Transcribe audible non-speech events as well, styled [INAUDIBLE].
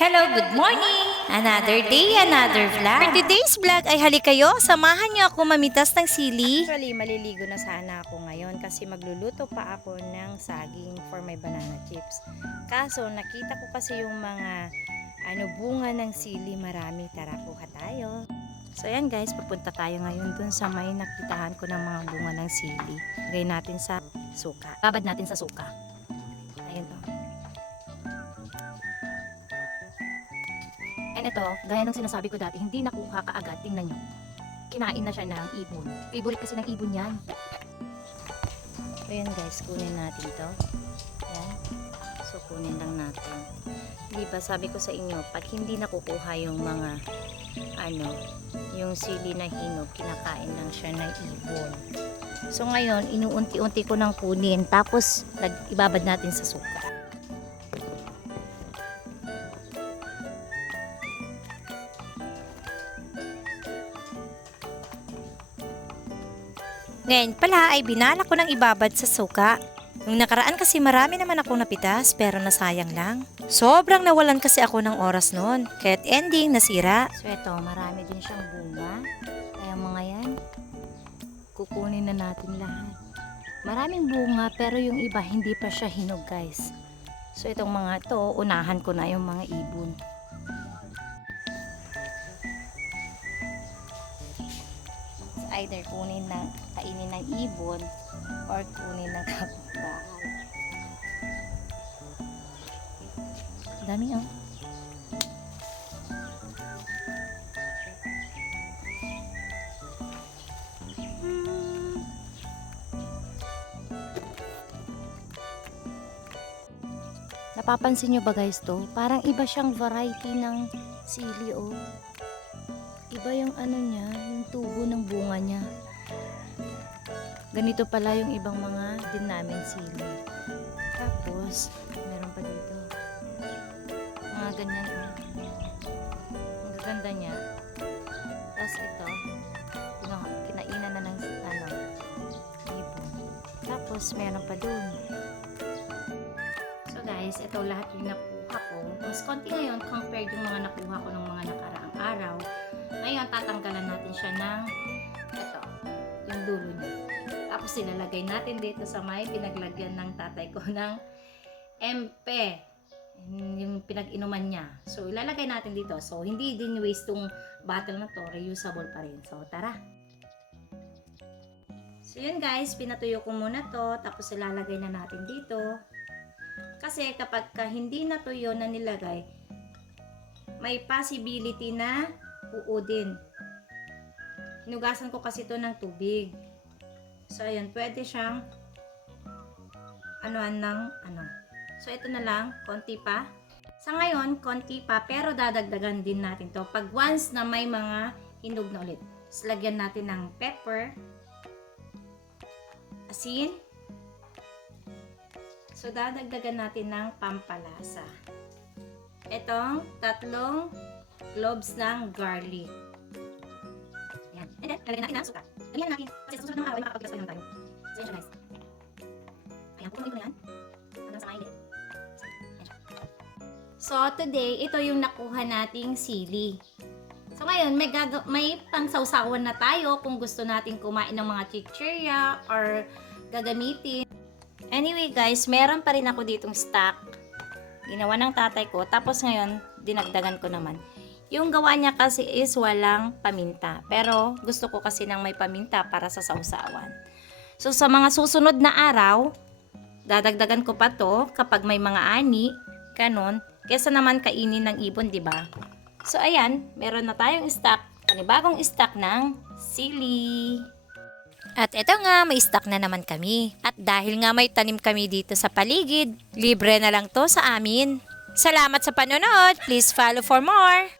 Hello, good morning! Another day, another vlog. For today's vlog ay halik kayo, samahan niyo ako mamitas ng sili. Actually, maliligo na sana ako ngayon kasi magluluto pa ako ng saging for my banana chips. Kaso, nakita ko kasi yung mga ano bunga ng sili marami. Tara, kuha tayo. So ayan guys, papunta tayo ngayon dun sa may nakitahan ko ng mga bunga ng sili. Lagay natin sa suka. Babad natin sa suka. And ito, gaya ng sinasabi ko dati, hindi nakuha kaagad. Tingnan nyo. Kinain na siya ng ibon. Favorite kasi ng ibon yan. So yan guys, kunin natin to. Yan. So kunin lang natin. Di ba sabi ko sa inyo, pag hindi nakukuha yung mga ano, yung sili na hinog, kinakain lang siya ng ibon. So ngayon, inuunti-unti ko nang kunin. Tapos, ibabad natin sa suka. Ngayon pala ay binala ko ng ibabad sa suka. Nung nakaraan kasi marami naman akong napitas pero nasayang lang. Sobrang nawalan kasi ako ng oras noon. Kaya't ending nasira. So eto, marami din siyang bunga. Kaya mga yan, kukunin na natin lahat. Maraming bunga pero yung iba hindi pa siya hinog guys. So itong mga to, unahan ko na yung mga ibon. Either kunin ng kainin ng ibon or kunin ng kapitbahay. Dami oh. Napapansin nyo ba guys to? Parang iba siyang variety ng sili oh. Iba yung ano niya, yung tubo ng bunga niya. Ganito pala yung ibang mga din namin sili. Tapos, meron pa dito. Mga ganyan. oh. Ang gaganda niya. Tapos ito, kina- kinainan na ng ano, ibon. Tapos, meron pa dun. So guys, ito lahat yung nakuha ko. Mas konti ngayon compared yung mga nakuha ko ng mga nakaraang araw. Ngayon, tatanggalan natin siya ng ito, yung dulo niya. Tapos ilalagay natin dito sa may pinaglagyan ng tatay ko [LAUGHS] ng MP. Yung pinag-inuman niya. So, ilalagay natin dito. So, hindi din waste tong bottle na to. Reusable pa rin. So, tara. So, yun guys. Pinatuyo ko muna to. Tapos ilalagay na natin dito. Kasi kapag ka hindi natuyo na nilagay, may possibility na uudin. Hinugasan ko kasi ito ng tubig. So, ayan, pwede siyang anuan ng ano. So, ito na lang, konti pa. Sa ngayon, konti pa, pero dadagdagan din natin to pag once na may mga hinog na ulit. So, natin ng pepper, asin, So, dadagdagan natin ng pampalasa. Itong tatlong globes ng garlic. Ayan. And then, lalagyan natin ng suka. Lagyan natin. Kasi sa susunod ng araw, ay makakapagpitas pa naman tayo. So, yan siya guys. Ayan, punuin ko na yan. Hanggang sa siya. So, today, ito yung nakuha nating sili. So, ngayon, may, gaga- may pangsawsawan na tayo kung gusto natin kumain ng mga chichirya or gagamitin. Anyway guys, meron pa rin ako ditong stock. Ginawa ng tatay ko. Tapos ngayon, dinagdagan ko naman. Yung gawa niya kasi is walang paminta. Pero gusto ko kasi ng may paminta para sa sausawan. So sa mga susunod na araw, dadagdagan ko pa to kapag may mga ani, kanon, kesa naman kainin ng ibon, di ba? So ayan, meron na tayong stock, panibagong stock ng sili. At eto nga, may stock na naman kami. At dahil nga may tanim kami dito sa paligid, libre na lang to sa amin. Salamat sa panonood. Please follow for more.